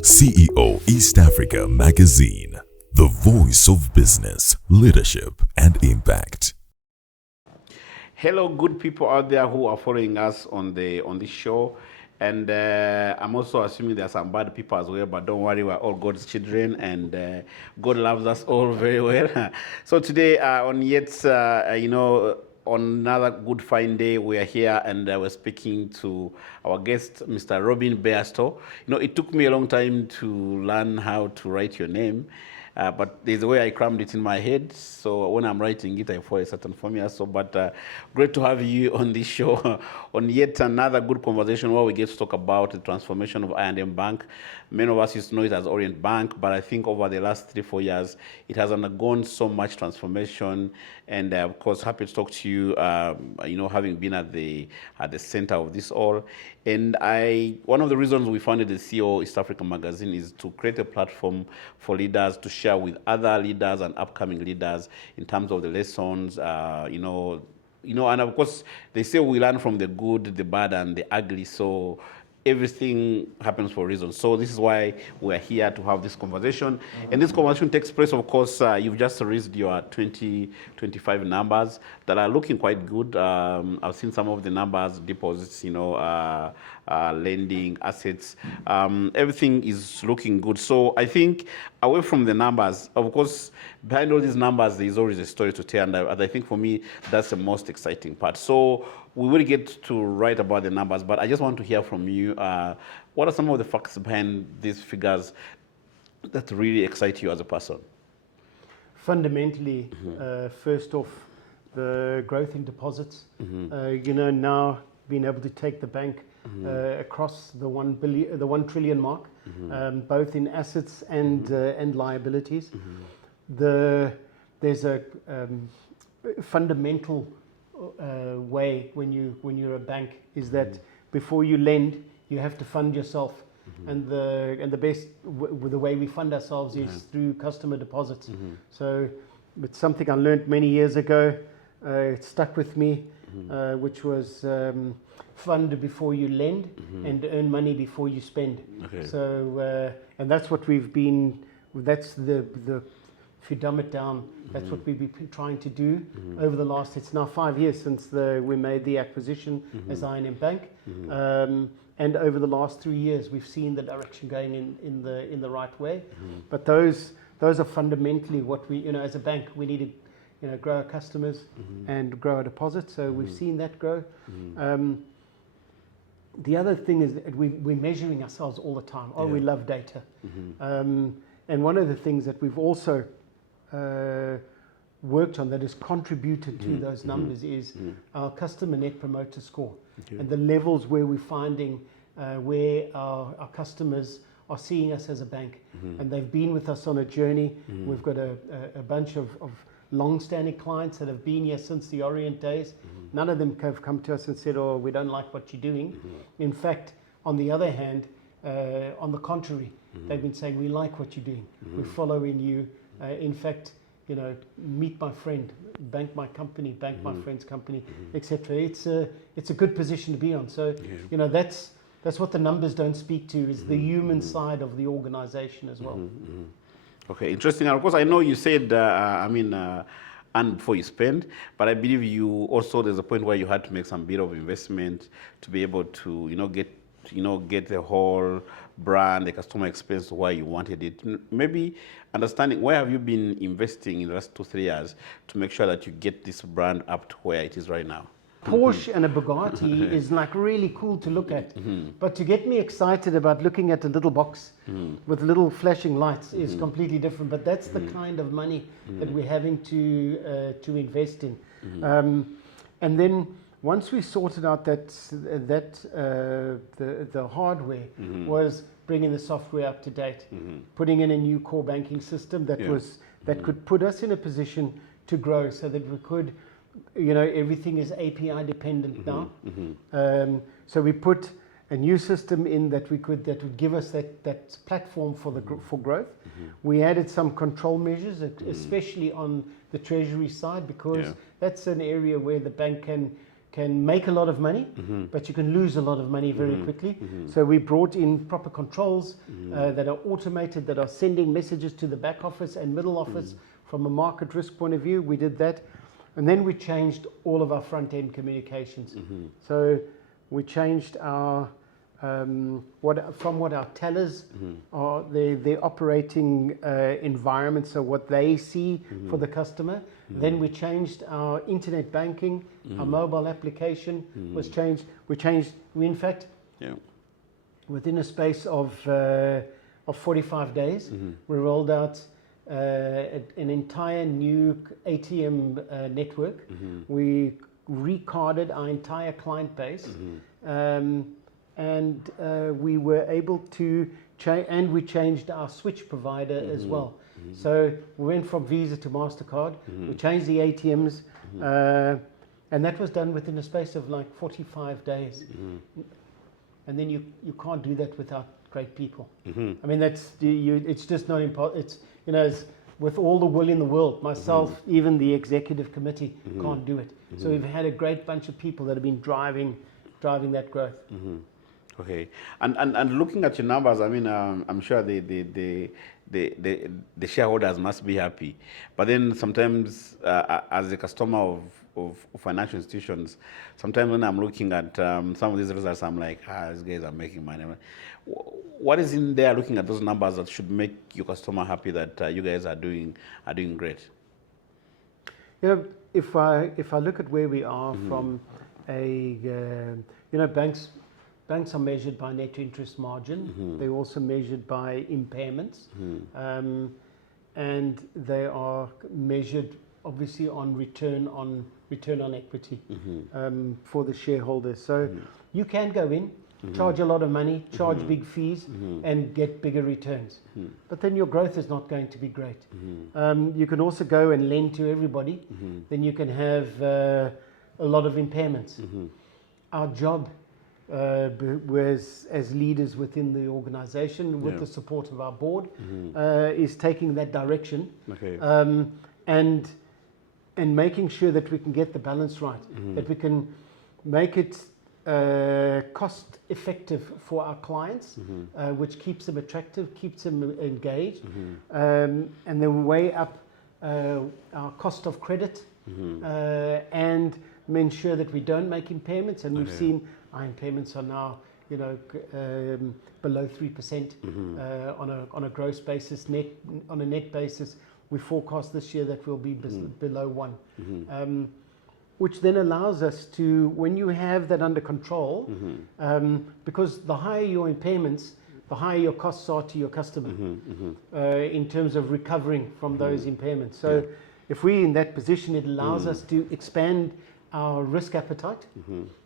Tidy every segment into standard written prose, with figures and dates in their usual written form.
CEO East Africa Magazine, the voice of business, leadership, and impact. Hello, good people out there who are following us on this show. And I'm also assuming there are some bad people as well, but don't worry, we're all God's children, and God loves us all very well. So today, on yet, on another good fine day, we are here and we're speaking to our guest, Mr. Robin Bairstow. It took me a long time to learn how to write your name. But there's a way I crammed it in my head, so when I'm writing it, I follow a certain formula. But great to have you on this show, on yet another good conversation where we get to talk about the transformation of I&M Bank. Many of us used to know it as Orient Bank, but I think over the last 3-4 years, it has undergone so much transformation. And of course, happy to talk to you, having been at the center of this all. And one of the reasons we founded the CEO East Africa Magazine is to create a platform for leaders to share with other leaders and upcoming leaders in terms of the lessons, and of course, they say we learn from the good, the bad, and the ugly. So everything happens for a reason. So this is why we're here to have this conversation. And this conversation takes place, of course, you've just released your 2025 numbers that are looking quite good. I've seen some of the numbers, deposits, lending, assets. Everything is looking good. So I think away from the numbers, of course, behind all these numbers, there's always a story to tell. And I think for me, that's the most exciting part. So we will get to write about the numbers, but I just want to hear from you. What are some of the facts behind these figures that really excite you as a person? Fundamentally, first off, the growth in deposits. Now being able to take the bank across the 1 trillion mark, both in assets and liabilities. There's a fundamental way when you're a bank is that before you lend, you have to fund yourself, and the best the way we fund ourselves is through customer deposits. So it's something I learned many years ago. It stuck with me, which was fund before you lend and earn money before you spend. Okay. So and that's what we've been. That's the if you dumb it down, that's what we've been trying to do over the last, it's now 5 years since we made the acquisition as I&M Bank. And over the last 3 years, we've seen the direction going in the right way. But those are fundamentally what we, as a bank, we need to, grow our customers and grow our deposits. So we've seen that grow. The other thing is that we're measuring ourselves all the time. We love data. And one of the things that we've also worked on that has contributed to those numbers is our customer net promoter score, and the levels where we're finding where our customers are seeing us as a bank, and they've been with us on a journey. We've got a bunch of long-standing clients that have been here since the Orient days. None of them have come to us and said, we don't like what you're doing. In fact, on the other hand, on the contrary, they've been saying, we like what you're doing. We're following you. In fact, meet my friend, bank my company, bank my friend's company, etc. It's a good position to be on. So, that's what the numbers don't speak to, is the human side of the organization as well. Okay, interesting. And of course, I know you said, and before you spend, but I believe you also, there's a point where you had to make some bit of investment to be able to, get the whole brand, the customer experience to where you wanted it. Maybe understanding where have you been investing in the last 2-3 years to make sure that you get this brand up to where it is right now? Porsche and a Bugatti is like really cool to look at, but to get me excited about looking at a little box with little flashing lights is completely different. But that's the kind of money that we're having to invest in. And then once we sorted out that the hardware was bringing the software up to date, putting in a new core banking system that could put us in a position to grow, so that we could, everything is API dependent now. So we put a new system in that would give us that platform for growth. We added some control measures, especially on the treasury side, because that's an area where the bank can can make a lot of money, but you can lose a lot of money very quickly. So we brought in proper controls that are automated, that are sending messages to the back office and middle office from a market risk point of view. We did that. And then we changed all of our front-end communications. So we changed our what our tellers are, their operating environment, so what they see for the customer. Then we changed our internet banking, our mobile application was changed. We in fact, within a space of 45 days, we rolled out an entire new ATM network. We recarded our entire client base. And we were able to and we changed our switch provider as well. So we went from Visa to MasterCard. We changed the ATMs, and that was done within a space of like 45 days. And then you can't do that without great people. I mean, it's just not impossible. It's, you know, with all the will in the world, myself, even the executive committee can't do it. So we've had a great bunch of people that have been driving that growth. Okay, and looking at your numbers, I mean, I'm sure the shareholders must be happy. But then sometimes, as a customer of financial institutions, sometimes when I'm looking at some of these results, I'm like, these guys are making money. What is in there looking at those numbers that should make your customer happy that you guys are doing great? You know, if I look at where we are from a, you know, banks are measured by net interest margin. They're also measured by impairments, and they are measured obviously on return on equity for the shareholders. So you can go in, charge a lot of money, charge big fees, and get bigger returns. But then your growth is not going to be great. You can also go and lend to everybody. Then you can have a lot of impairments. Our job as leaders within the organization, with the support of our board, is taking that direction, and making sure that we can get the balance right, that we can make it cost effective for our clients, which keeps them attractive, keeps them engaged, and then weigh up our cost of credit, and ensure that we don't make impairments. And we've seen our impairments are now, you know, below 3% on a gross basis. On a net basis, we forecast this year that we'll be below 1, which then allows us to, when you have that under control, because the higher your impairments, the higher your costs are to your customer in terms of recovering from those impairments. So if we're in that position, it allows us to expand our risk appetite,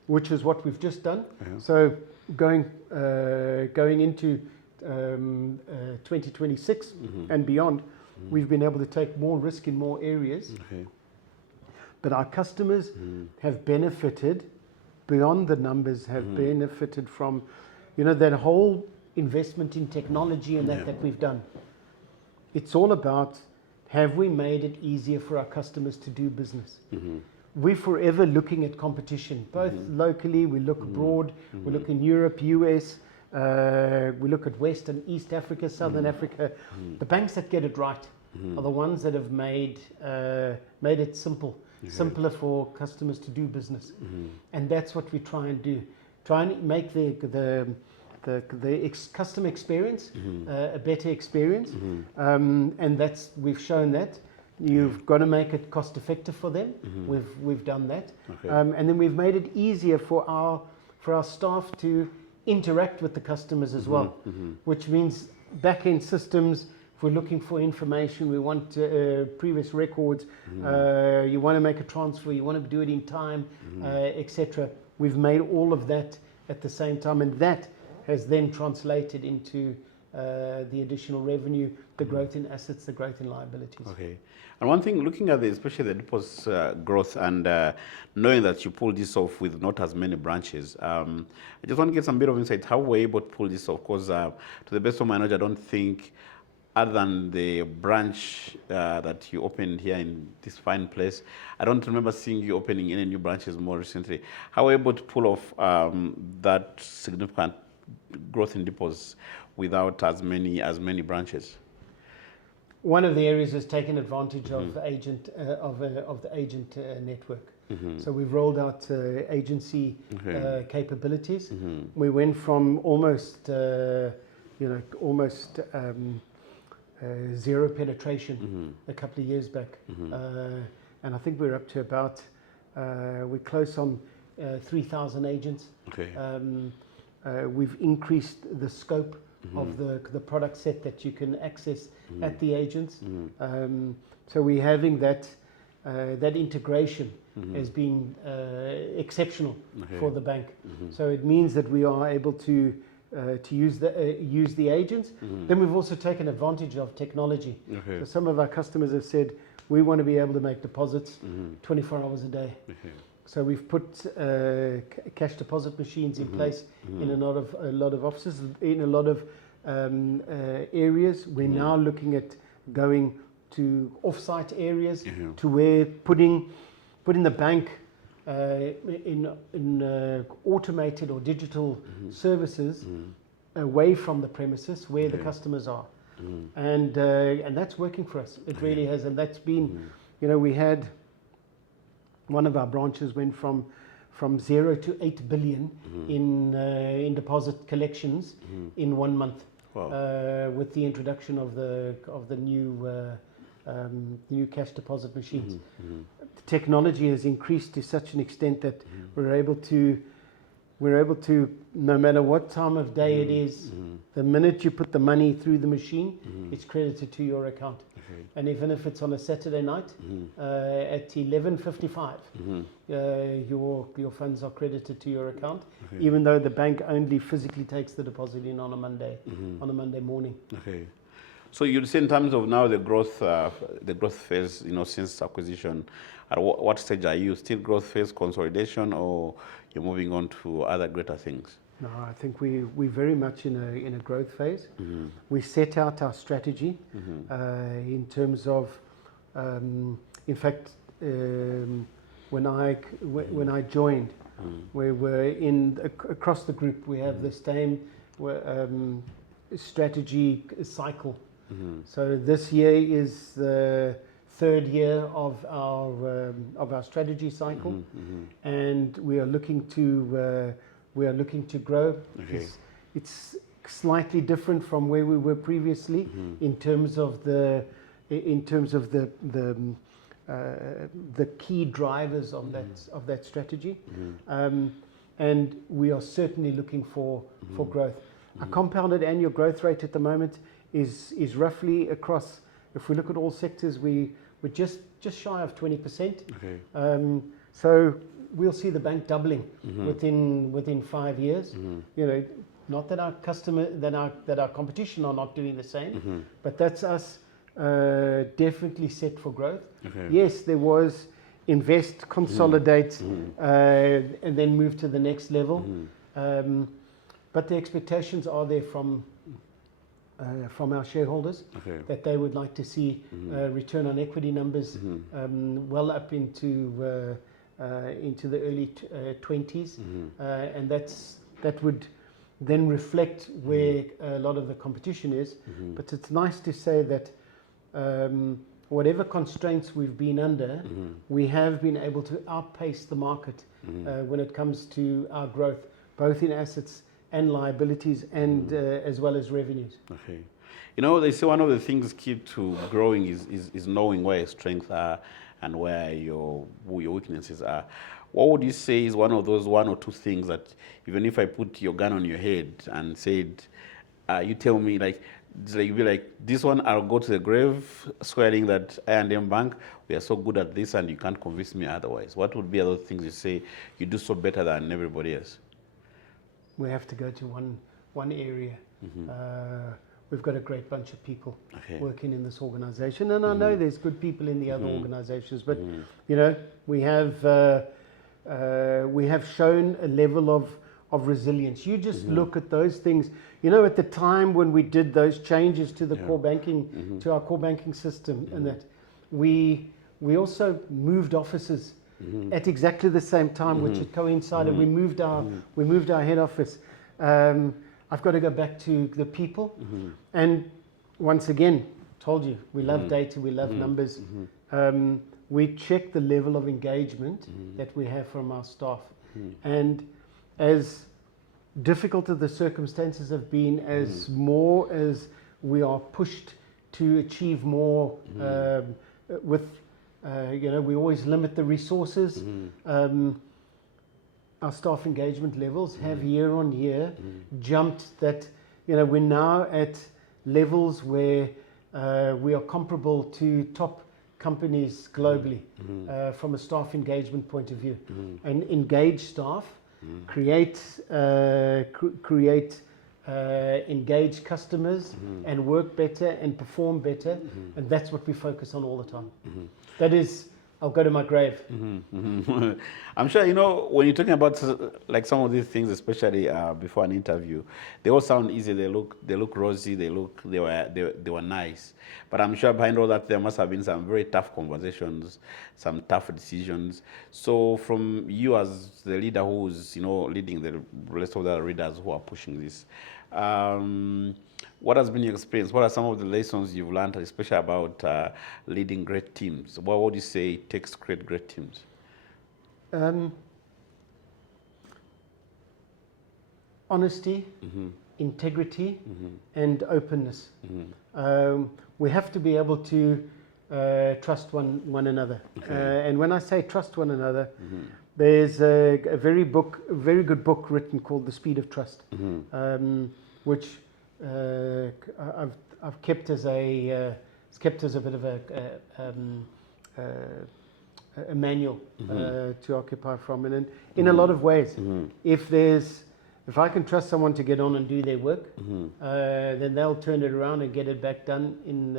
which is what we've just done. So going into 2026 and beyond, we've been able to take more risk in more areas. But our customers have benefited beyond the numbers, have benefited from, you know, that whole investment in technology and that we've done. It's all about, have we made it easier for our customers to do business? We're forever looking at competition, both locally, we look abroad, we look in Europe, US, we look at West and East Africa, Southern Africa. The banks that get it right are the ones that have made it simpler for customers to do business. And that's what we try and do. Try and make the customer experience a better experience. And we've shown that. You've got to make it cost effective for them. We've done that. And then we've made it easier for our staff to interact with the customers as well, which means back-end systems. If we're looking for information, we want previous records, you want to make a transfer, you want to do it in time, etc. We've made all of that at the same time, and that has then translated into the additional revenue, the growth in assets, the growth in liabilities. Okay. And one thing, looking at especially the deposit growth, and knowing that you pulled this off with not as many branches, I just want to get some bit of insight. How were you able to pull this off? Because to the best of my knowledge, I don't think other than the branch that you opened here in this fine place, I don't remember seeing you opening any new branches more recently. How were you able to pull off that significant growth in deposits without as many branches? One of the areas is taking advantage of the agent of the agent network. So we've rolled out agency capabilities. We went from almost zero penetration a couple of years back, and I think we're up to about we're close on 3,000 agents. Okay. We've increased the scope of the product set that you can access at the agents. So we're having that integration has been exceptional for the bank. So it means that we are able to use the agents. Then we've also taken advantage of technology. So some of our customers have said we want to be able to make deposits 24 hours a day. So we've put cash deposit machines in place in a lot of offices, in a lot of areas. We're now looking at going to off-site areas to where putting the bank in automated or digital services away from the premises where the customers are, and that's working for us. It really has, and that's been, we had one of our branches went from 0 to 8 billion in deposit collections in 1 month. Wow. With the introduction of the new cash deposit machines. The technology has increased to such an extent that we're able to, no matter what time of day it is, the minute you put the money through the machine, it's credited to your account. And even if it's on a Saturday night at 11:55, your funds are credited to your account, even though the bank only physically takes the deposit in on a Monday morning. Okay. So you'd say in terms of now the growth phase, since acquisition, at what stage are you? Still growth phase, consolidation, or you're moving on to other greater things? No, I think we're very much in a growth phase. We set out our strategy in terms of, in fact, when I joined, we were across the group. We have the same strategy cycle. So this year is the third year of our strategy cycle, and we are looking to grow. It's slightly different from where we were previously in terms of the key drivers of that strategy, and we are certainly looking for growth. Our compounded annual growth rate at the moment is roughly across. If we look at all sectors, we're just shy of 20%. So we'll see the bank doubling within 5 years. Not that our competition are not doing the same, but that's us definitely set for growth. Yes, there was invest, consolidate, and then move to the next level. But the expectations are there from our shareholders that they would like to see return on equity numbers well up into the early 20s, and that would then reflect where a lot of the competition is. But it's nice to say that whatever constraints we've been under, we have been able to outpace the market when it comes to our growth, both in assets and liabilities, and as well as revenues. Okay. They say one of the things key to growing is knowing where your strengths are and where your weaknesses are. What would you say is one of those one or two things that even if I put your gun on your head and said, you tell me, you'd be like, this one I'll go to the grave swearing that I&M Bank, we are so good at this and you can't convince me otherwise? What would be other things you say you do so better than everybody else? We have to go to one area. We've got a great bunch of people working in this organization, and I know there's good people in the other organizations, but we have shown a level of of resilience. You just look at those things. You know, at the time when we did those changes to the core banking, to our core banking system, and that we also moved offices at exactly the same time, which had coincided. We moved our head office. I've got to go back to the people, and once again, told you we love data, we love numbers. We check the level of engagement that we have from our staff, and as difficult as the circumstances have been, as more as we are pushed to achieve more with, you know, we always limit the resources. Our staff engagement levels have year on year jumped. That, you know, we're now at levels where we are comparable to top companies globally from a staff engagement point of view. And engaged staff create engaged customers and work better and perform better, and that's what we focus on all the time. That is, I'll go to my grave. I'm sure, you know, when you're talking about like some of these things, especially before an interview, they all sound easy. They look rosy. They were nice. But I'm sure behind all that there must have been some very tough conversations, some tough decisions. So from you as the leader who's, you know, leading the rest of the leaders who are pushing this, what has been your experience? What are some of the lessons you've learned, especially about leading great teams? What would you say takes to create great teams? Honesty, integrity, and openness. We have to be able to trust one another. And when I say trust one another, there's a very good book written called The Speed of Trust, which I've kept as a bit of a manual to occupy from, and in a lot of ways, if I can trust someone to get on and do their work, then they'll turn it around and get it back done in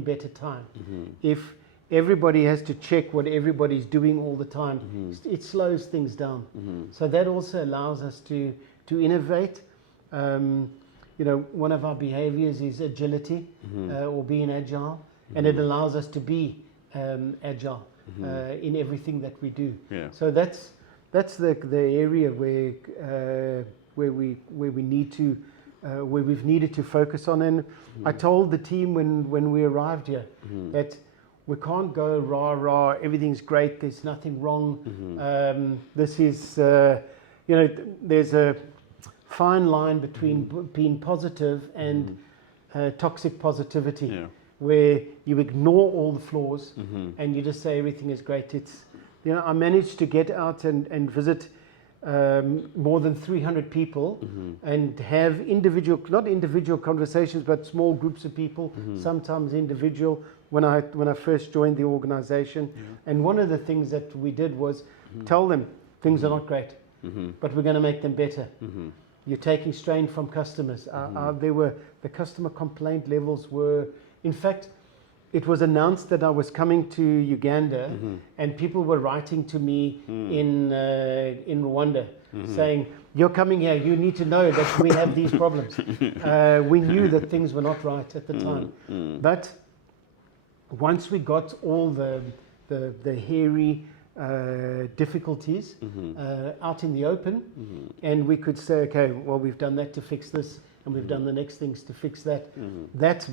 better time. If everybody has to check what everybody's doing all the time, it slows things down. So that also allows us to innovate. You know, one of our behaviors is agility, or being agile, and it allows us to be agile in everything that we do. So that's the area where we've needed to focus on. And I told the team when we arrived here that we can't go rah rah, everything's great, there's nothing wrong. This is, you know, there's a fine line between being positive and toxic positivity, where you ignore all the flaws and you just say everything is great. It's, you know, I managed to get out and visit more than 300 people and have not individual conversations, but small groups of people, sometimes individual, when I first joined the organization. And one of the things that we did was tell them things are not great, but we're going to make them better. You're taking strain from customers. The customer complaint levels were, in fact, it was announced that I was coming to Uganda, and people were writing to me in Rwanda saying, "You're coming here, you need to know that we have these problems." We knew that things were not right at the time. But once we got all the hairy difficulties out in the open, and we could say, okay, well, we've done that to fix this, and we've done the next things to fix that. That's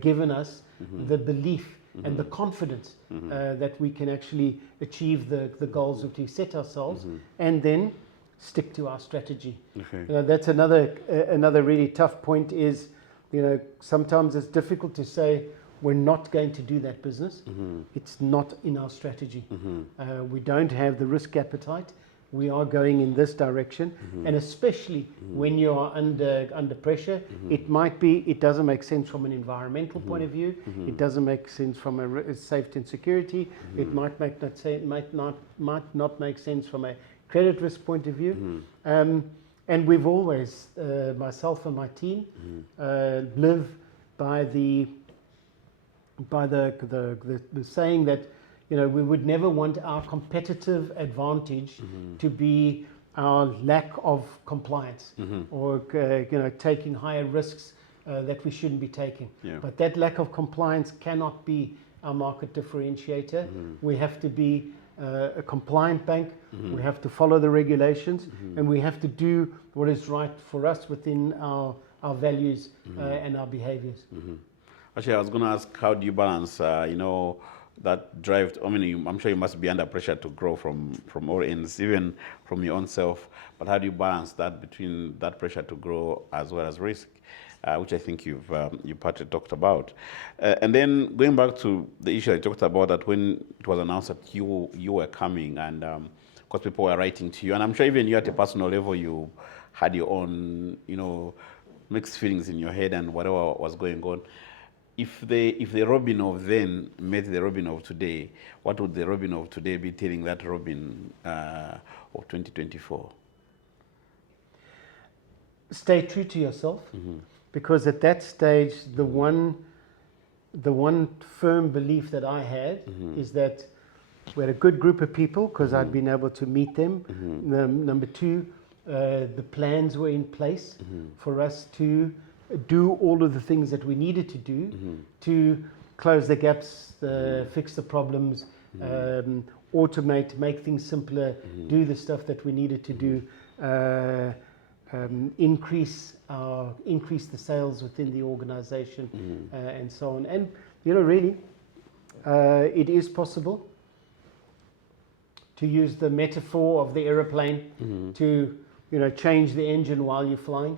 given us the belief and the confidence that we can actually achieve the goals that we set ourselves, and then stick to our strategy. You know, that's another really tough point is, you know, sometimes it's difficult to say, we're not going to do that business. It's not in our strategy. We don't have the risk appetite. We are going in this direction, and especially when you are under pressure, it doesn't make sense from an environmental point of view. It doesn't make sense from a safety and security. It might not make sense from a credit risk point of view. And we've always, myself and my team, live by the saying that, we would never want our competitive advantage to be our lack of compliance or taking higher risks that we shouldn't be taking. Yeah. But that lack of compliance cannot be our market differentiator. We have to be a compliant bank. We have to follow the regulations, and we have to do what is right for us within our values and our behaviors. Actually, I was going to ask, how do you balance, that drive? I mean, I'm sure you must be under pressure to grow from all ends, even from your own self. But how do you balance that between that pressure to grow as well as risk, which I think you partly talked about? And then going back to the issue I talked about, that when it was announced that you were coming, and of course people were writing to you, and I'm sure even you at a personal level, you had your own, mixed feelings in your head and whatever was going on. If the Robin of then met the Robin of today, what would the Robin of today be telling that Robin of 2024? Stay true to yourself, because at that stage, the one firm belief that I had is that we had a good group of people, because I'd been able to meet them. Number two, the plans were in place for us to do all of the things that we needed to do to close the gaps, fix the problems, automate, make things simpler, do the stuff that we needed to do, increase the sales within the organization, and so on. And really, it is possible to use the metaphor of the aeroplane to change the engine while you're flying.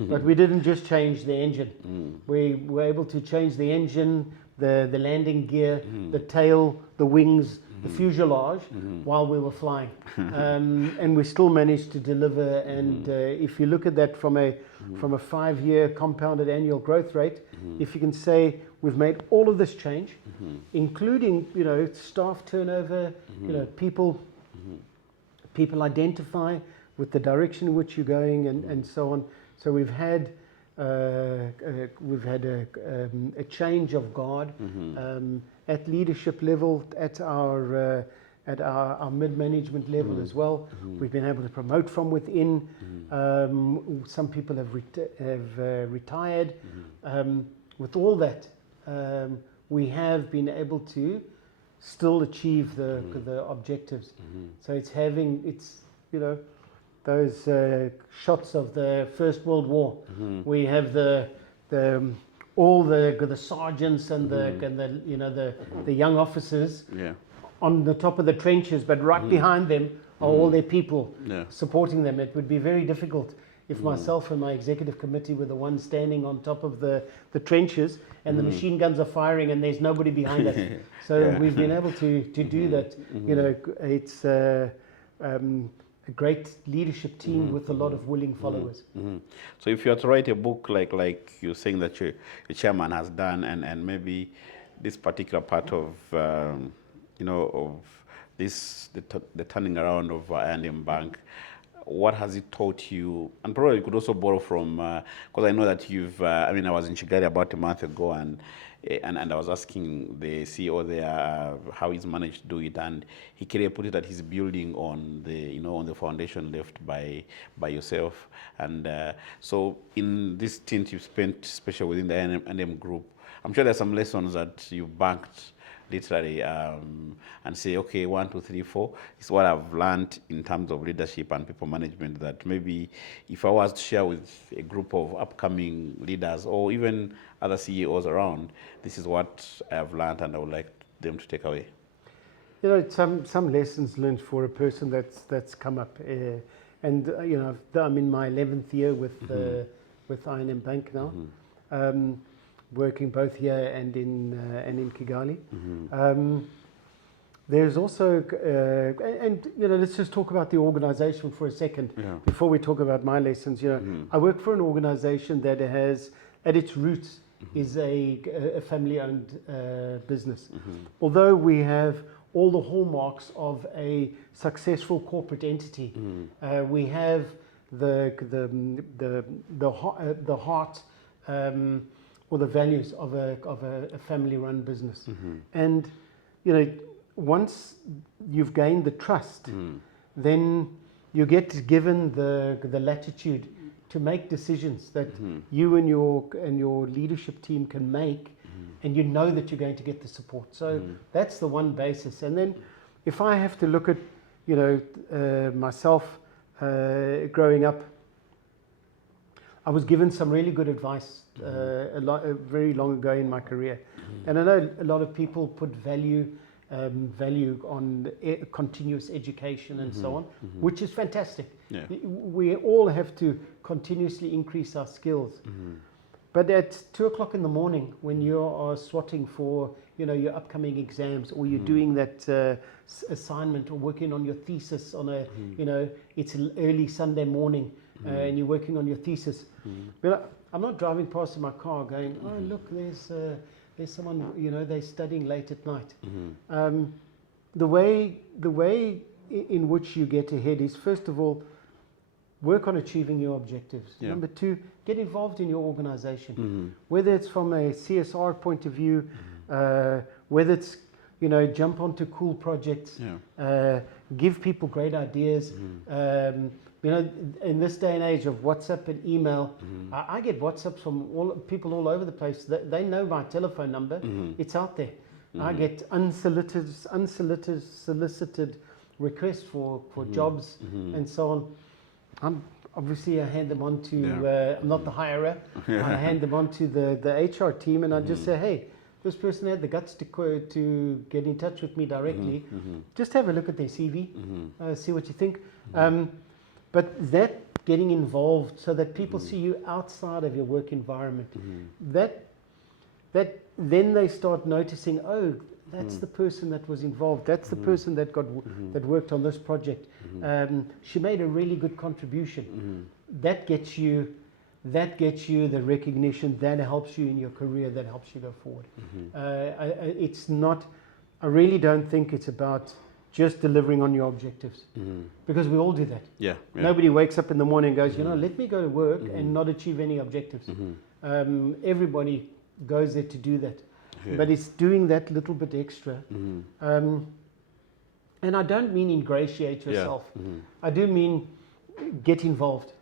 But we didn't just change the engine. We were able to change the engine, the landing gear, the tail, the wings, the fuselage while we were flying. And we still managed to deliver. And if you look at that from a 5-year compounded annual growth rate, if you can say we've made all of this change, including staff turnover, people identify with the direction in which you're going, and so on. So we've had a change of guard at leadership level, at our mid-management level as well. We've been able to promote from within. Some people have retired. With all that, we have been able to still achieve the objectives. So it's those shots of the First World War. We have all the sergeants and the young officers on the top of the trenches, but right behind them are all their people supporting them. It would be very difficult if myself and my executive committee were the ones standing on top of the trenches, and the machine guns are firing and there's nobody behind us. So we've been able to do that. It's a great leadership team with a lot of willing followers. So if you are to write a book like you're saying that your chairman has done, and maybe this particular part of of the turning around of I&M Bank, what has it taught you? And probably you could also borrow from, because I know that I was in Kigali about a month ago, and I was asking the CEO there how he's managed to do it, and he clearly put it that he's building on the on the foundation left by yourself. And so in this stint you've spent, especially within the I&M group, I'm sure there's some lessons that you banked literally and say, okay, 1, 2, 3, 4 is what I've learned in terms of leadership and people management, that maybe if I was to share with a group of upcoming leaders or even other CEOs around, this is what I have learned and I would like them to take away. Some lessons learned for a person that's come up, and I'm in my 11th year with I&M Bank now. Working both here and in Kigali. There's also, let's just talk about the organization for a second before we talk about my lessons. I work for an organization that has, at its roots, is a family-owned business. Although we have all the hallmarks of a successful corporate entity, we have the heart or the values of a family-run business. And once you've gained the trust, then you get given the latitude to make decisions that you and your leadership team can make, and you know that you're going to get the support. So that's the one basis. And then if I have to look at, myself growing up, I was given some really good advice very long ago in my career. And I know a lot of people put value on continuous education and so on, which is fantastic. Yeah. We all have to continuously increase our skills. But at 2 o'clock in the morning, when you are swatting for your upcoming exams, or you're doing that assignment, or working on your thesis on a it's an early Sunday morning, and you're working on your thesis. But I'm not driving past in my car going, oh look, there's someone, they're studying late at night. The way in which you get ahead is, first of all, work on achieving your objectives. Yeah. Number 2, get involved in your organization, whether it's from a CSR point of view, whether it's jump onto cool projects, give people great ideas. In this day and age of WhatsApp and email, I get WhatsApps from people all over the place. They know my telephone number. It's out there. I get unsolicited requests for jobs and so on. Obviously, I hand them on to, I'm not the hirer. I hand them on to the HR team, and I just say, hey, this person had the guts to get in touch with me directly. Just have a look at their CV, see what you think. But that getting involved so that people see you outside of your work environment, that then they start noticing, oh, that's the person that was involved. That's the person that that worked on this project. She made a really good contribution. That gets you the recognition. That helps you in your career. That helps you go forward. It's not. I really don't think it's about just delivering on your objectives, because we all do that. Yeah. Nobody wakes up in the morning and goes, let me go to work and not achieve any objectives. Everybody goes there to do that. Yeah. But it's doing that little bit extra. And I don't mean ingratiate yourself. I do mean get involved.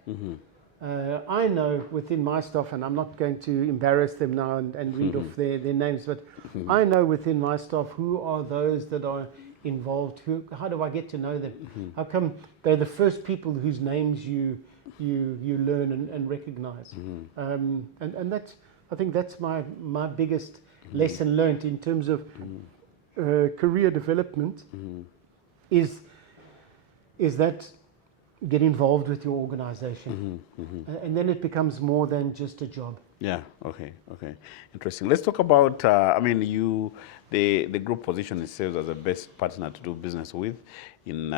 I know within my staff, and I'm not going to embarrass them now and read off their names, but I know within my staff who are those that are involved. How do I get to know them? How come they're the first people whose names you learn and recognize? And that's, I think that's my biggest lesson learned in terms of career development is that get involved with your organization, and then it becomes more than just a job. Yeah. Okay. Interesting. Let's talk about. The group position itself as the best partner to do business with in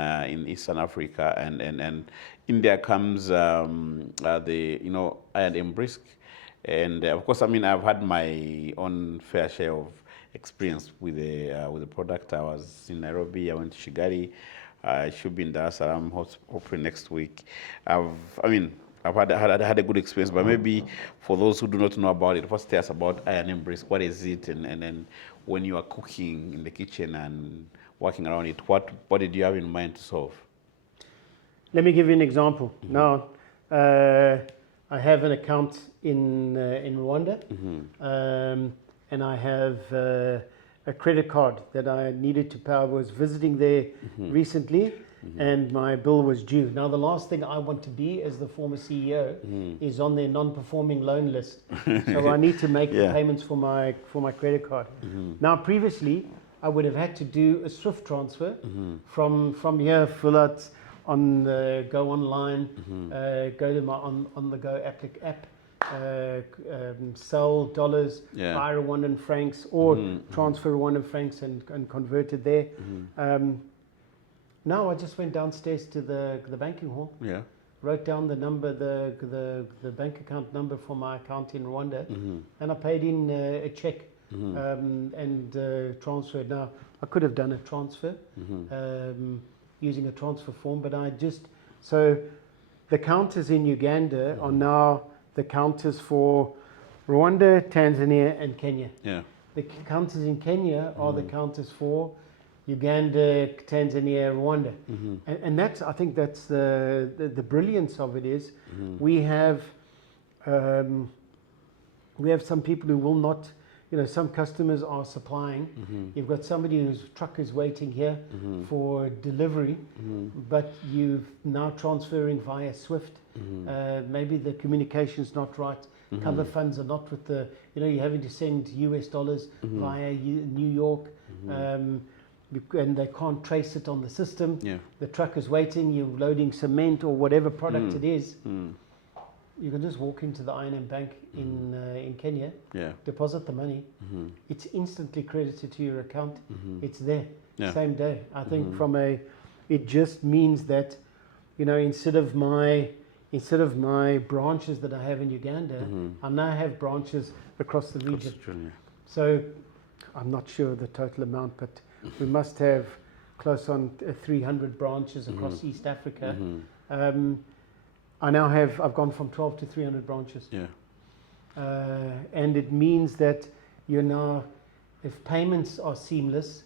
Eastern Africa, and in there comes the I&M Brisk, and of course, I've had my own fair share of experience with the product. I was in Nairobi. I went to Kigali. I should be in Dar es Salaam hopefully next week. I've had a good experience, but maybe for those who do not know about it, first tell us about I&M Brisk. What is it, and then when you are cooking in the kitchen and working around it, what did you have in mind to solve? Let me give you an example. Now, I have an account in Rwanda, and I have a credit card that I needed to pay. I was visiting there recently, and my bill was due. Now, the last thing I want to be as the former CEO is on their non-performing loan list. So I need to make the payments for my credit card. Now, previously, I would have had to do a SWIFT transfer from here, fill out on the Go online, go to my on the Go app, sell dollars, buy Rwandan francs, or transfer Rwandan francs and convert it there. Now I just went downstairs to the banking hall, wrote down the number, the bank account number for my account in Rwanda, and I paid in a check and transferred. Now I could have done a transfer using a transfer form, but so the counters in Uganda are now the counters for Rwanda, Tanzania, and Kenya. The counters in Kenya are the counters for Uganda, Tanzania, Rwanda. And that's, I think that's the brilliance of it is we have some people who will not, some customers are supplying. You've got somebody whose truck is waiting here for delivery, but you've now transferring via SWIFT. Maybe the communication's not right. Cover funds are not with the, you're having to send US dollars via New York. And they can't trace it on the system. The truck is waiting, you're loading cement or whatever product it is. You can just walk into the I&M Bank in Kenya, deposit the money. It's instantly credited to your account. It's there, same day. I think it just means that, instead of my branches that I have in Uganda, I now have branches across the region. So I'm not sure the total amount, but we must have close on 300 branches across East Africa. I've gone from 12 to 300 branches. And it means that if payments are seamless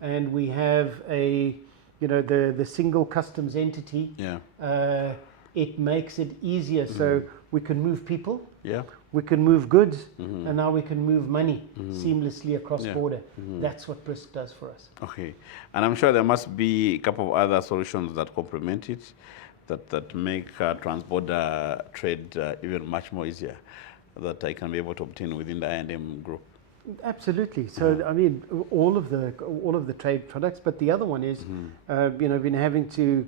and we have the single customs entity, it makes it easier. So we can move people. We can move goods, and now we can move money seamlessly across border. That's what Brisk does for us. Okay, and I'm sure there must be a couple of other solutions that complement it, that make trans-border trade even much more easier, that I can be able to obtain within the I&M group. Absolutely. So I mean, all of the trade products, but the other one is, been having to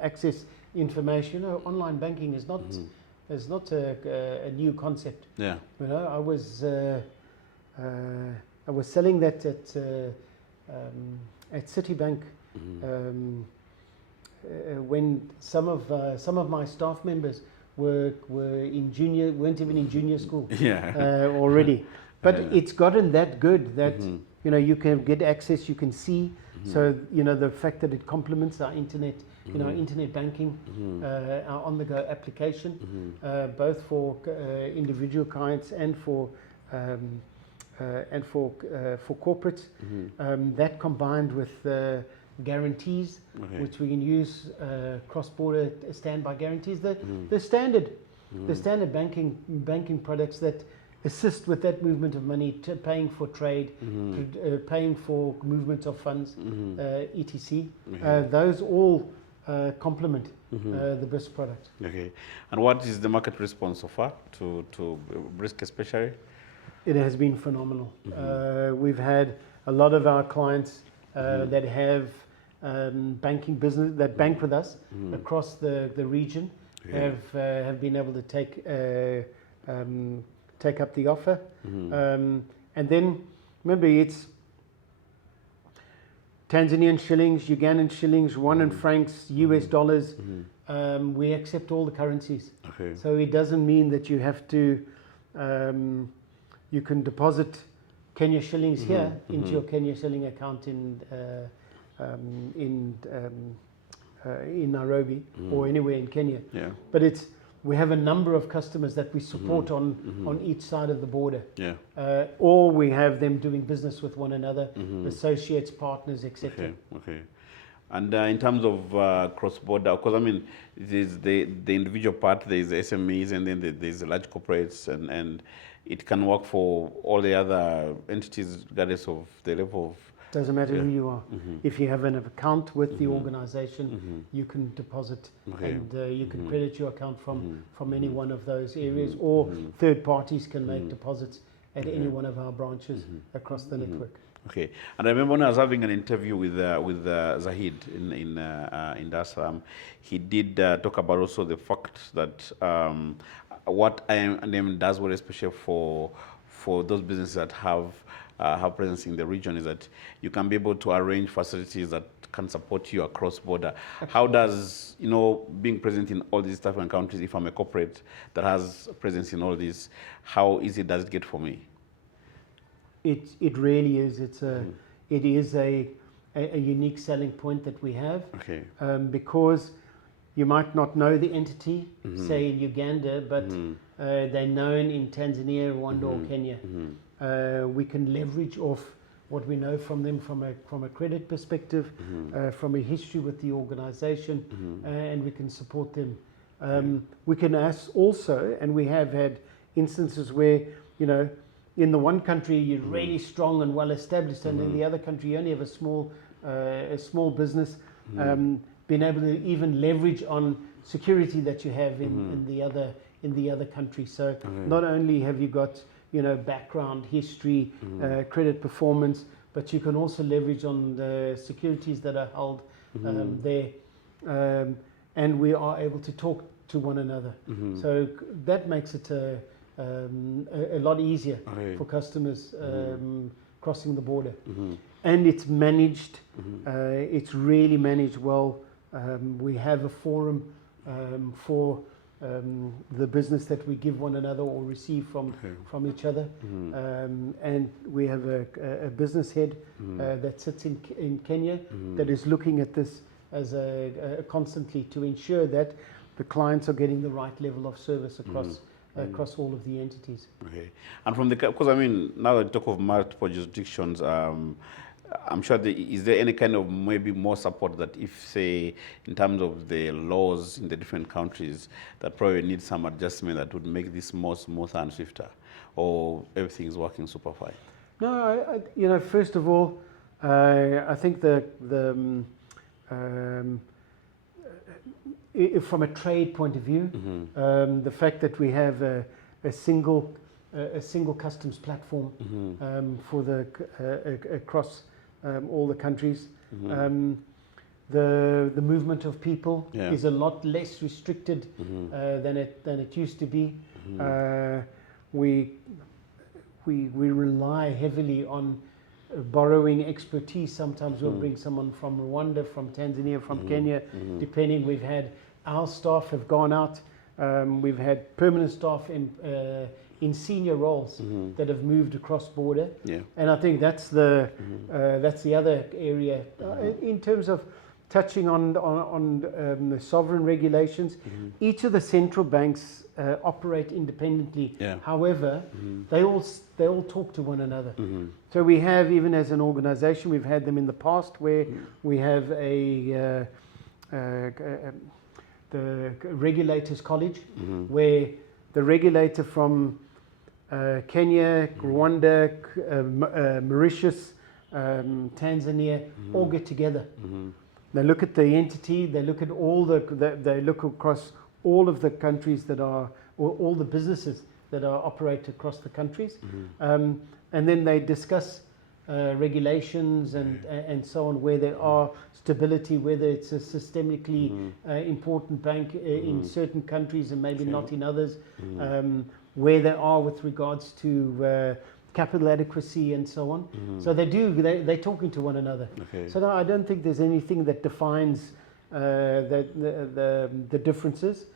access information. Online banking is not. It's not a new concept. I was selling that at Citibank when some of my staff members weren't even in junior school already. But it's gotten that good that you can get access, you can see. So the fact that it complements our internet. Internet banking, our on-the-go application, both for individual clients and for corporates. That combined with guarantees, which we can use cross-border standby guarantees. The standard banking products that assist with that movement of money, paying for trade, paying for movement of funds, etc. Those all complement the Brisk product. Okay, and what is the market response so far to Brisk especially? It has been phenomenal. We've had a lot of our clients that have banking business that bank with us across the region have been able to take up the offer, and then remember it's Tanzanian shillings, Ugandan shillings, Rwandan francs, US dollars. We accept all the currencies. So it doesn't mean that you have to, you can deposit Kenya shillings here into your Kenya shilling account in Nairobi or anywhere in Kenya. But we have a number of customers that we support on each side of the border. Or we have them doing business with one another, associates, partners, etc. Okay. And in terms of cross-border, because I mean, there's the individual part, there's the SMEs, and then there's the large corporates, and it can work for all the other entities regardless of the level of... Doesn't matter who you are. If you have an account with the organization, you can deposit and you can credit your account from any one of those areas, or third parties can make deposits at any one of our branches across the network. Okay, and I remember when I was having an interview with Zahid in Dar es Salaam, he did talk about also the fact that what I&M does very special for those businesses that have presence in the region is that you can be able to arrange facilities that can support you across border. How does, being present in all these African countries, if I'm a corporate that has presence in all these, how easy does it get for me? It really is. It is a unique selling point that we have. Because you might not know the entity, say in Uganda, but they're known in Tanzania, Rwanda, or Kenya. We can leverage off what we know from them from a credit perspective, from a history with the organization, and we can support them. We can ask also, and we have had instances where, you know, in the one country you're really strong and well established, and in the other country you only have a small business, being able to even leverage on security that you have in the other country. So not only have you got, you know, background, history, credit performance, but you can also leverage on the securities that are held there, and we are able to talk to one another. So that makes it a lot easier for customers crossing the border. And it's managed, it's really managed well. We have a forum for the business that we give one another or receive from each other, and we have a business head that sits in Kenya that is looking at this as constantly to ensure that the clients are getting the right level of service across all of the entities. Okay, and from the, because I mean, now that you talk of multiple jurisdictions, I'm sure is there any kind of maybe more support that if, say, in terms of the laws in the different countries, that probably need some adjustment that would make this more smoother and swifter, or everything is working super fine? No, you know, first of all, I think from a trade point of view, the fact that we have a single customs platform for across all the countries. The movement of people is a lot less restricted than it used to be. We rely heavily on borrowing expertise. Sometimes we'll bring someone from Rwanda, from Tanzania, from Kenya, depending. We've had our staff have gone out. We've had permanent staff in senior roles that have moved across border, and I think that's the other area in terms of touching on the sovereign regulations. Each of the central banks operate independently. However, they all talk to one another. So we have, even as an organization, we've had them in the past where we have the regulators college, where the regulator from Kenya, Rwanda, Mauritius, Tanzania all get together. They look at the entity, they look at all they look across all of the countries that are, or all the businesses that are operate across the countries, and then they discuss regulations and so on, where there are stability, whether it's a systemically important bank in certain countries and maybe not in others, where they are with regards to capital adequacy and so on. So they're talking to one another. So no, I don't think there's anything that defines the differences.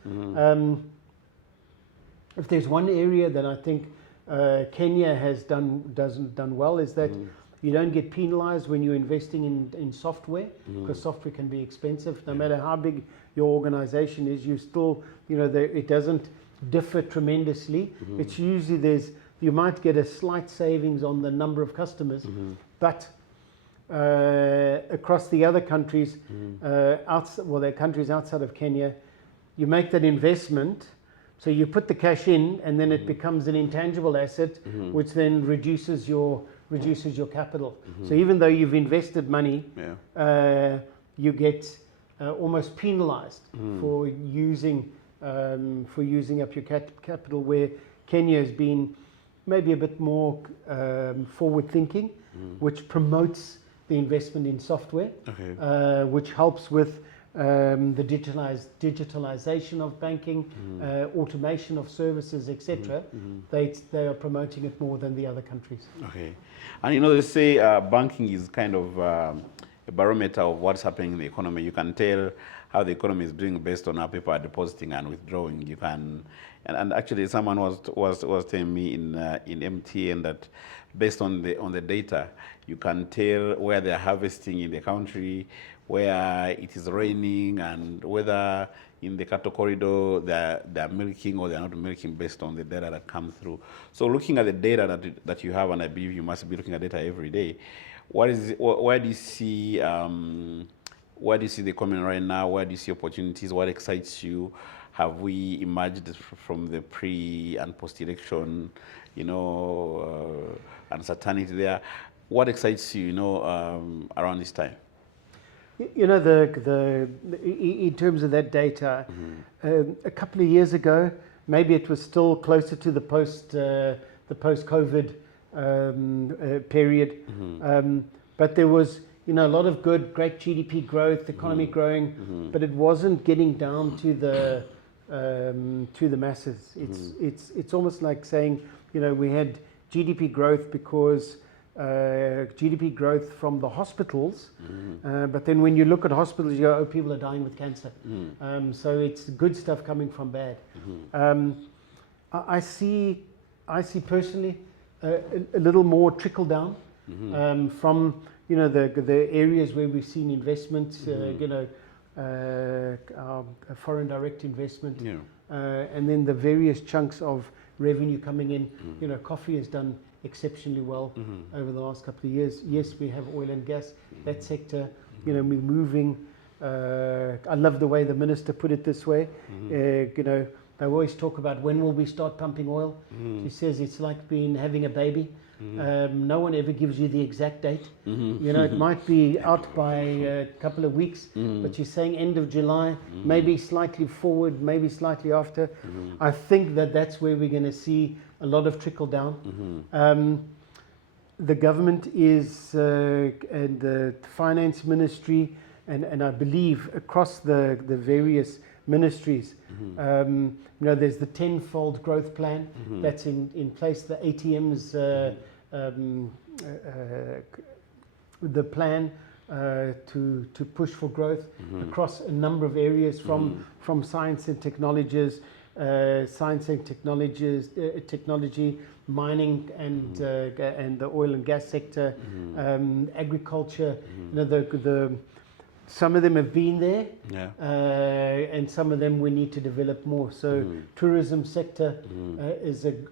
If there's one area that I think Kenya has done well, is that you don't get penalized when you're investing in software, because software can be expensive. No matter how big your organization is, you still, you know, it doesn't differ tremendously. It's usually you might get a slight savings on the number of customers, but across the other countries, there are countries outside of Kenya, you make that investment, so you put the cash in, and then it becomes an intangible asset, which then reduces your capital. So even though you've invested money, you get almost penalized for using up your capital, where Kenya has been maybe a bit more forward thinking, which promotes the investment in software, which helps with the digitalization of banking, automation of services, etc. They are promoting it more than the other countries. And you know, they say banking is kind of a barometer of what's happening in the economy. You can tell how the economy is doing based on how people are depositing and withdrawing. You can, and actually, someone was telling me in MTN that based on the data, you can tell where they're harvesting in the country, where it is raining, and whether in the cattle corridor, they're milking or they're not milking based on the data that comes through. So looking at the data that you have, and I believe you must be looking at data every day, where do you see the economy right now? Where do you see opportunities? What excites you? Have we emerged from the pre and post-election, uncertainty there? What excites you, around this time? In terms of that data, a couple of years ago, maybe it was still closer to the post-COVID period, but there was a lot of great GDP growth, economy growing, but it wasn't getting down to the masses. It's almost like saying we had GDP growth because GDP growth from the hospitals, but then when you look at hospitals, you go, oh, people are dying with cancer. So it's good stuff coming from bad. I see personally a little more trickle down from the areas where we've seen investments, foreign direct investment, and then the various chunks of revenue coming in. Coffee has done exceptionally well over the last couple of years. Yes, we have oil and gas, that sector, we're moving. I love the way the minister put it this way. They always talk about when will we start pumping oil. She says it's like having a baby. No one ever gives you the exact date. It might be out by a couple of weeks, but you're saying end of July, maybe slightly forward, maybe slightly after. I think that's where we're going to see a lot of trickle down. The government is, and the finance ministry, and I believe across the various ministries, there's the tenfold growth plan that's in place, the ATMs, the plan to push for growth across a number of areas, from science and technologies, technology, mining, and the oil and gas sector, agriculture. Some of them have been there, and some of them we need to develop more. So tourism sector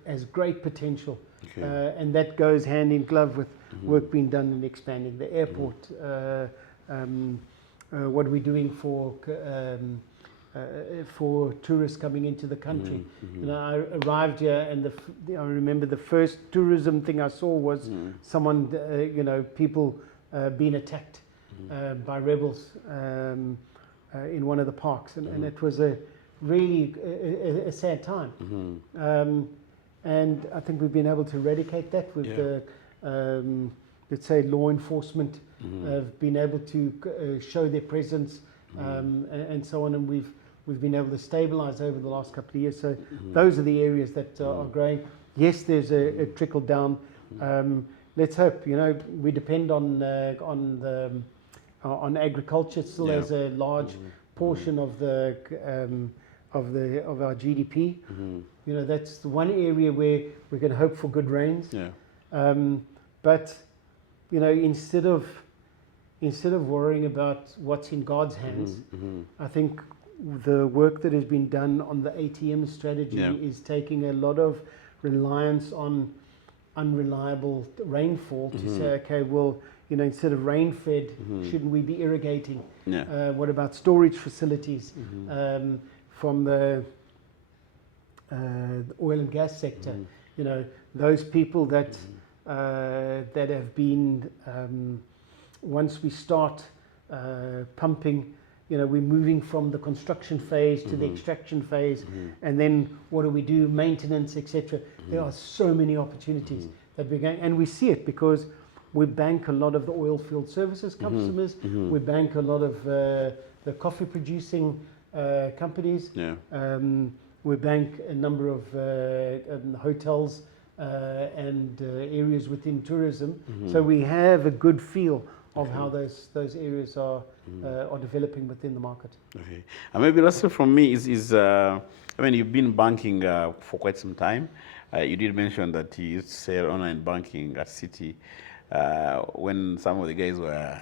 has great potential, and that goes hand in glove with work being done in expanding the airport. What are we doing for tourists coming into the country? I arrived here, and I remember the first tourism thing I saw was someone, people being attacked by rebels in one of the parks, and it was a really a sad time. And I think we've been able to eradicate that with the let's say law enforcement have been able to show their presence, and so on, and we've been able to stabilize over the last couple of years. So those are the areas that are growing. Yes, there's a trickle down. Let's hope. We depend on agriculture still as a large portion of our GDP. That's the one area where we can hope for good rains. But instead of worrying about what's in God's hands, I think the work that has been done on the ATM strategy is taking a lot of reliance on unreliable rainfall to say, okay, well, instead of rain-fed, shouldn't we be irrigating? What about storage facilities from the oil and gas sector? Those people that have been, once we start pumping, we're moving from the construction phase to the extraction phase, and then what do we do? Maintenance, etc. There are so many opportunities that we're going, and we see it because we bank a lot of the oil field services customers. We bank a lot of the coffee producing companies. We bank a number of hotels and areas within tourism. So we have a good feel of how those areas are developing within the market. Okay, and maybe lastly from me is you've been banking for quite some time. You did mention that you used to sell online banking at Citi. when some of the guys were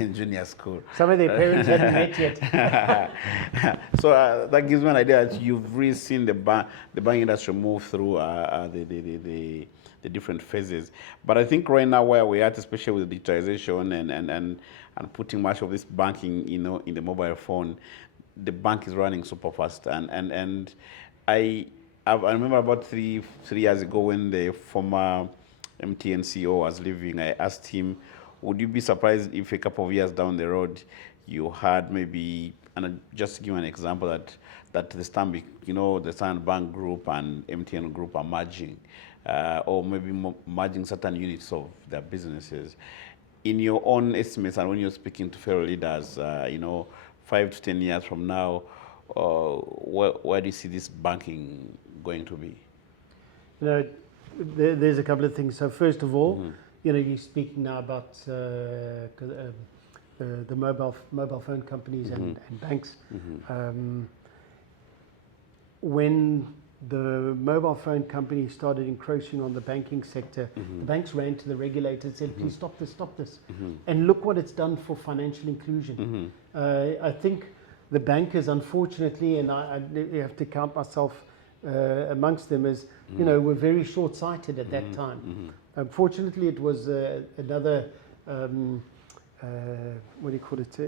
in junior school. Some of their parents hadn't met yet. So that gives me an idea that you've really seen the bank industry move through the different phases. But I think right now where we're at, especially with digitization and putting much of this banking, in the mobile phone, the bank is running super fast. And I remember about three years ago when the former MTN CEO was leaving, I asked him, would you be surprised if a couple of years down the road you had maybe, and just to give an example, that the Stanbic, the Standard Bank Group and MTN Group are merging, or maybe merging certain units of their businesses. In your own estimates, and when you're speaking to fellow leaders, 5 to 10 years from now, where do you see this banking going to be? There's a couple of things. So first of all, you're speaking now about the mobile phone companies and banks. When the mobile phone companies started encroaching on the banking sector, the banks ran to the regulator and said, please stop this. And look what it's done for financial inclusion. I think the bankers, unfortunately, and I have to count myself amongst them, as were very short-sighted at that time. Unfortunately, it was another what do you call it?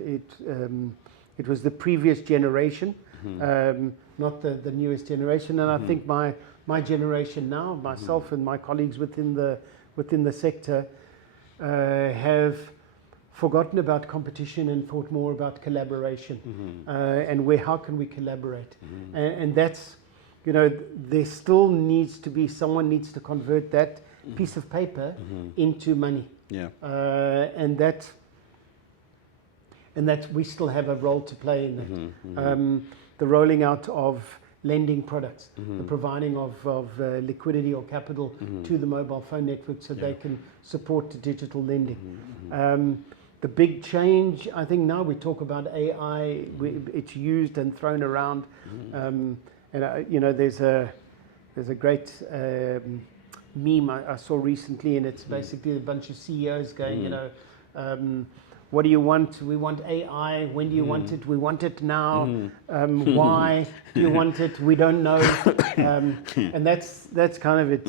It was the previous generation, not the newest generation. And I think my generation now, myself and my colleagues within the sector, have forgotten about competition and thought more about collaboration, and how can we collaborate? And that's, there still needs to be, someone needs to convert that piece of paper into money. Yeah. And that we still have a role to play in that. The rolling out of lending products, the providing of liquidity or capital to the mobile phone network so they can support digital lending. The big change, I think now we talk about AI, it's used and thrown around. And there's a great meme I saw recently, and it's basically a bunch of CEOs going, what do you want? We want AI. When do you want it? We want it now. Why do you want it? We don't know. And that's kind of it.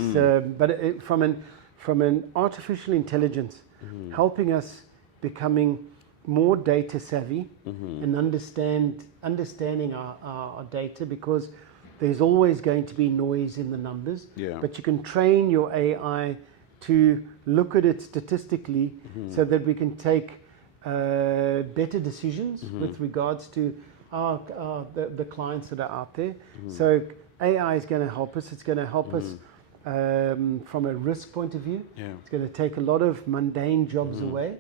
But from an artificial intelligence, helping us becoming more data savvy and understanding our data, because there's always going to be noise in the numbers. Yeah. But you can train your AI to look at it statistically so that we can take better decisions with regards to the clients that are out there. So AI is going to help us. It's going to help us from a risk point of view. Yeah. It's going to take a lot of mundane jobs away.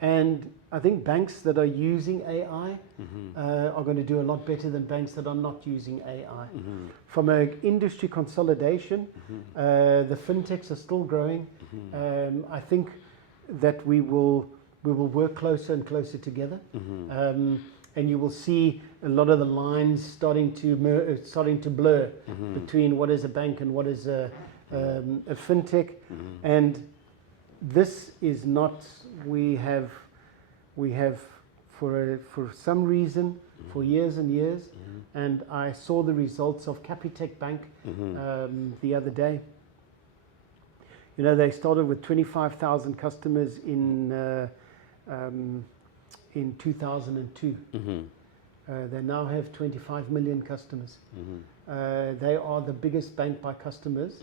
And I think banks that are using AI are going to do a lot better than banks that are not using AI. From an industry consolidation, the fintechs are still growing. I think that we will work closer and closer together, and you will see a lot of the lines starting to blur between what is a bank and what is a fintech. And this is not, we have for some reason for years and years, and I saw the results of Capitec Bank the other day. They started with 25,000 customers in 2002. They now have 25 million customers. They are the biggest bank by customers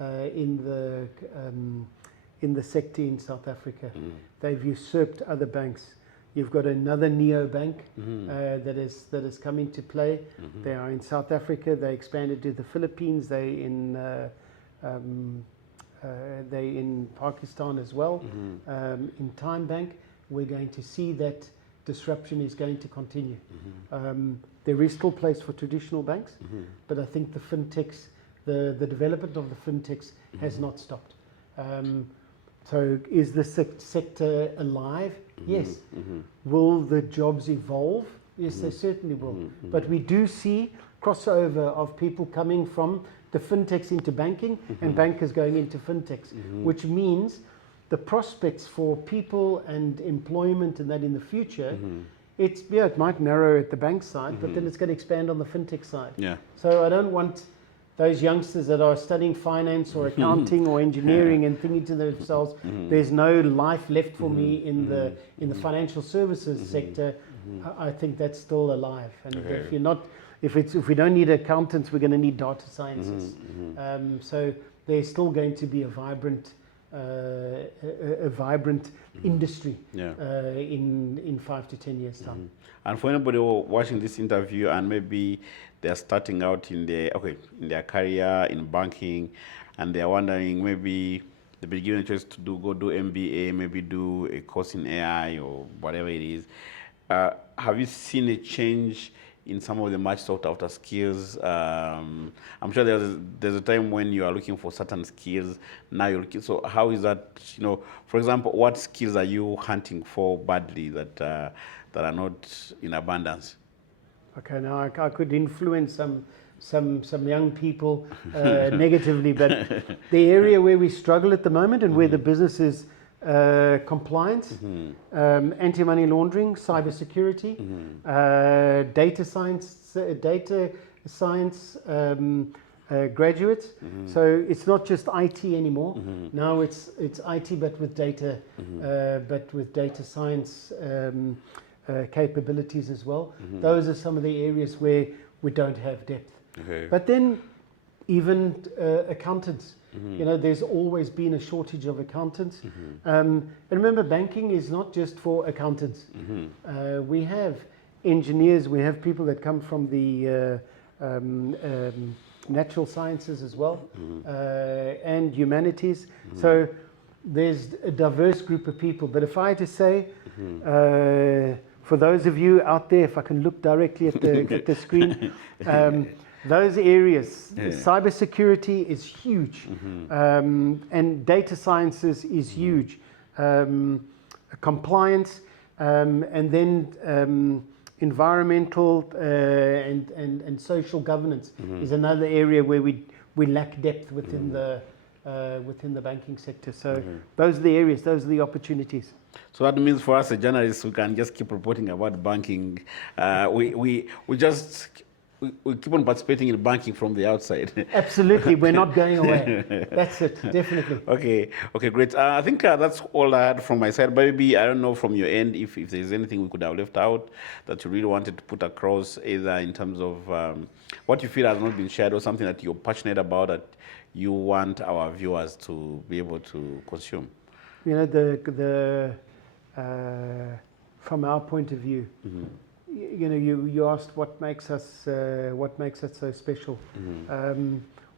in the sector in South Africa. They've usurped other banks. You've got another neobank that has come into play. They are in South Africa. They expanded to the Philippines. They in Pakistan as well. In Time Bank, we're going to see that disruption is going to continue. There is still place for traditional banks, but I think the fintechs, the development of the fintechs has not stopped. So is the sector alive? Yes. Will the jobs evolve? Yes, they certainly will. But we do see crossover of people coming from the fintechs into banking and bankers going into fintechs, which means the prospects for people and employment and that in the future, it might narrow at the bank side, but then it's going to expand on the fintech side. Yeah. So I don't want those youngsters that are studying finance or accounting or engineering and thinking to themselves, there's no life left for me in the financial services sector. I think that's still alive. And if you're not, if we don't need accountants, we're going to need data scientists. So there's still going to be a vibrant industry in 5 to 10 years time. And for anybody watching this interview and maybe they're starting out in their career in banking, and they're wondering, maybe they'll be given a choice to go do MBA, maybe do a course in AI or whatever it is. Have you seen a change in some of the much sought after skills? I'm sure there's a time when you are looking for certain skills. Now you're looking. So how is that? For example, what skills are you hunting for badly that are not in abundance? Okay, now I could influence some young people negatively, but the area where we struggle at the moment and where the business is compliance, anti-money laundering, cybersecurity, data science graduates. So it's not just IT anymore. Now it's IT, but with data science capabilities as well. Those are some of the areas where we don't have depth. But then even accountants. There's always been a shortage of accountants. And remember, banking is not just for accountants. We have engineers, we have people that come from the natural sciences as well, and humanities. So there's a diverse group of people. But if I had to say, for those of you out there, if I can look directly at the screen, those areas, cybersecurity is huge, and data sciences is huge. Compliance, and then environmental and social governance is another area where we lack depth within the banking sector. So those are the areas, those are the opportunities. So that means for us as journalists, we can just keep reporting about banking. We keep on participating in banking from the outside. Absolutely, we're not going away. That's it, definitely. Okay, great. I think that's all I had from my side. Maybe, I don't know from your end if there's anything we could have left out that you really wanted to put across, either in terms of what you feel has not been shared or something that you're passionate about that you want our viewers to be able to consume. From our point of view, you asked what makes us so special.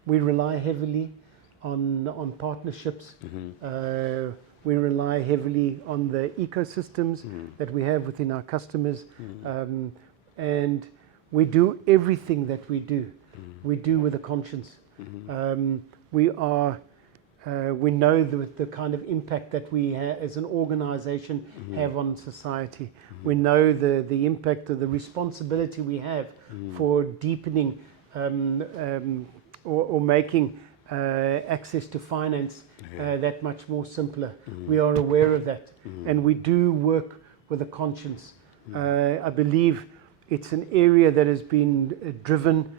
We rely heavily on partnerships. We rely heavily on the ecosystems that we have within our customers, and we do everything that we do. We do with a conscience. We know the kind of impact that we as an organization have on society. We know the impact of the responsibility we have for deepening or making access to finance that much more simpler. We are aware of that, and we do work with a conscience. I believe it's an area that has been driven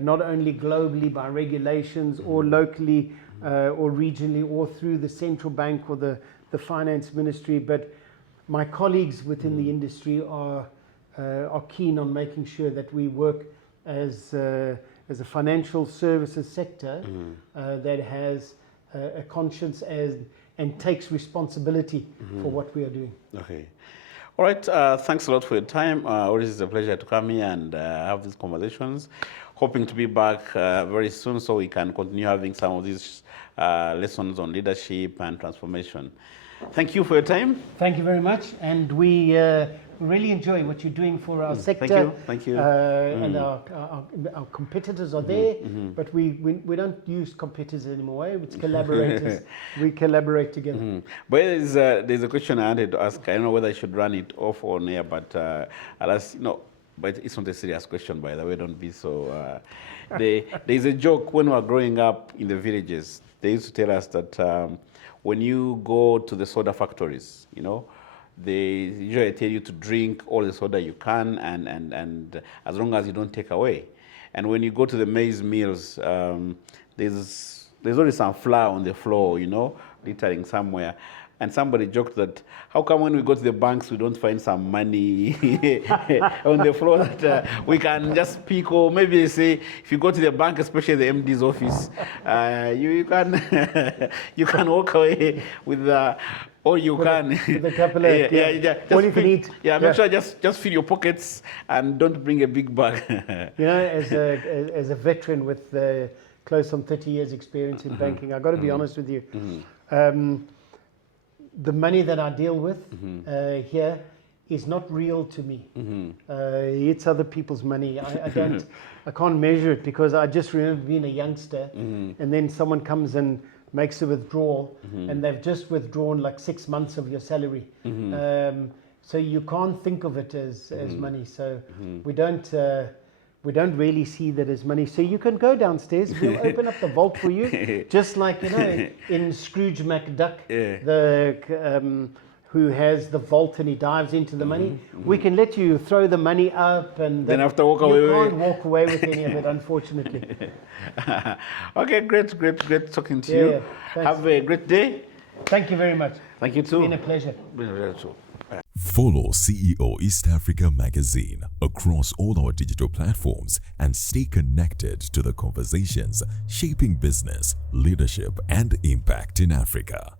not only globally by regulations or locally or regionally or through the central bank or the finance ministry, but my colleagues within the industry are keen on making sure that we work as a financial services sector that has a conscience and takes responsibility for what we are doing. Okay. All right. Thanks a lot for your time. Always is a pleasure to come here and have these conversations. Hoping to be back very soon so we can continue having some of these lessons on leadership and transformation. Thank you for your time. Thank you very much, and we really enjoy what you're doing for our sector. Thank you. And our competitors are there, but we don't use competitors anymore. It's collaborators. We collaborate together. But there's a question I wanted to ask. I don't know whether I should run it off or on air, but I'll ask, but it's not a serious question, by the way. Don't be so. There's a joke when we were growing up in the villages. They used to tell us that when you go to the soda factories, you know, they usually tell you to drink all the soda you can, and as long as you don't take away. And when you go to the maize mills, there's always some flour on the floor, you know, littering somewhere. And somebody joked that, how come when we go to the banks, we don't find some money on the floor that we can just pick? Or maybe they say, if you go to the bank, especially the MD's office, you can you can walk away with all you can. With a couple of, just all you can eat. Yeah, make sure just fill your pockets and don't bring a big bag. You know, as a veteran with close on 30 years experience in banking, I've got to be honest with you. The money that I deal with here is not real to me. It's other people's money. I can't measure it, because I just remember being a youngster, and then someone comes and makes a withdrawal, and they've just withdrawn like 6 months of your salary. So you can't think of it as money. So we don't really see that as money. So you can go downstairs, we'll open up the vault for you, just like, you know, in Scrooge McDuck, who has the vault and he dives into the money. We can let you throw the money up, and then after walk away. You can't walk away with any of it, unfortunately. Okay, great talking to you. Have a great day. Thank you very much. Thank you too. It's been a pleasure. Follow CEO East Africa Magazine across all our digital platforms and stay connected to the conversations shaping business, leadership, and impact in Africa.